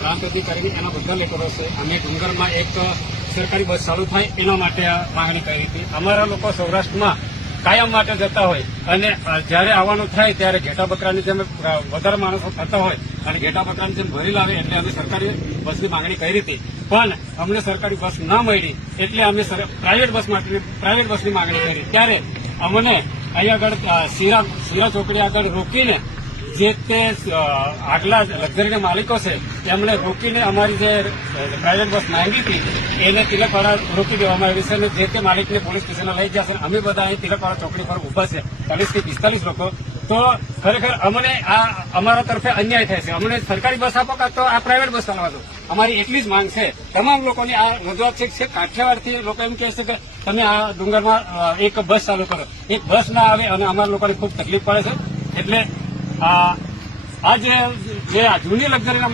પ્રાંત અધિકારીને એના બધા લેટરો છે અને ડુંગરમાં એક સરકારી બસ ચાલુ થાય એના માટે આ માંગણી કરી હતી. અમારા લોકો સૌરાષ્ટ્રમાં કાયમ માટે જતા હોય અને જયારે આવવાનું થાય ત્યારે ઘેટા બકરાની જેમ વધારે માણસો થતા હોય અને ઘેટા બકરાની જેમ ભરી લાવે એટલે અમે સરકારી બસની માંગણી કરી હતી. પણ અમને સરકારી બસ ના મળી એટલે અમે પ્રાઇવેટ બસની માંગણી કરી. ત્યારે અમને અહીંયા આગળ શીરા ચોકડી આગળ રોકીને જે તે આગલા લક્ઝરીના માલિકો છે એમણે રોકીને અમારી જે પ્રાઇવેટ બસ માંગી હતી એને તિલકવાડા રોકી દેવામાં આવી છે અને જે તે માલિકને પોલીસ સ્ટેશને લઈ જશે. અમે બધા અહીં તિલકવાડા ચોકડી પર ઉભા છે 40 થી 45 લોકો. તો ખરેખર અમને આ અમારા તરફે અન્યાય થાય છે. અમને સરકારી બસ આપો કાં તો આ પ્રાઇવેટ બસ ચાલવા દો. અમારી એટલી જ માંગ છે. તમામ લોકોની આ રજૂઆત છે. કાઠિયાવાડથી લોકો એમ કહે છે કે તમે આ ડુંગરમાં એક બસ ચાલુ કરો. એક બસ ના આવે અને અમારા લોકોને ખૂબ તકલીફ પડે છે. એટલે આ જે જૂની લક્ઝરીના